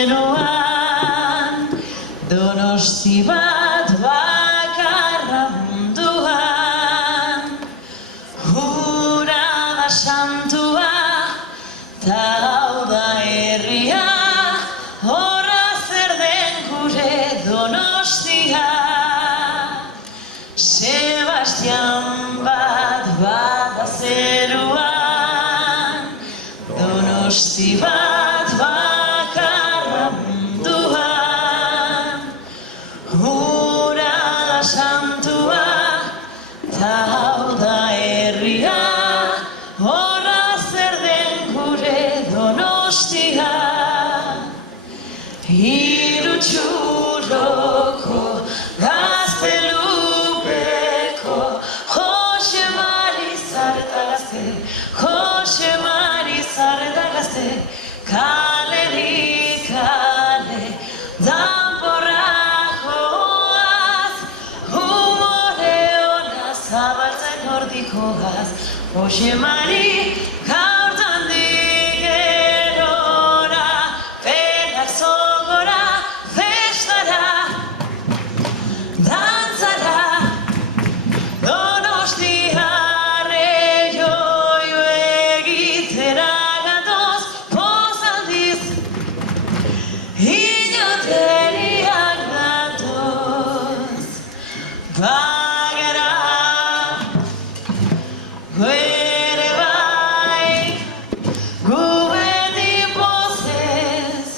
zeruan, Donosti bat bakarra munduan, hura da santua, ta hau da herria, horra zer den gure Donostia. Sebastian bat bada zeruan, Donosti bat bakarra munduan, hura da santua, ta hau da herria, horra zer den gure Donostia. Hiru txurroko Gaztelupeko Jose Mari Zartagazte, Jose Mari Zartagazte, kalerik kale danborra joaz, humore ona zabaltzen ordikoaz, Jose Mari gaurtan digerora, penak zogora, festara, dantzara, Donostiarre joio egitera gatoz, pozaldiz, inoteriak gatoz, bagara, ere bai, gu beti pozez,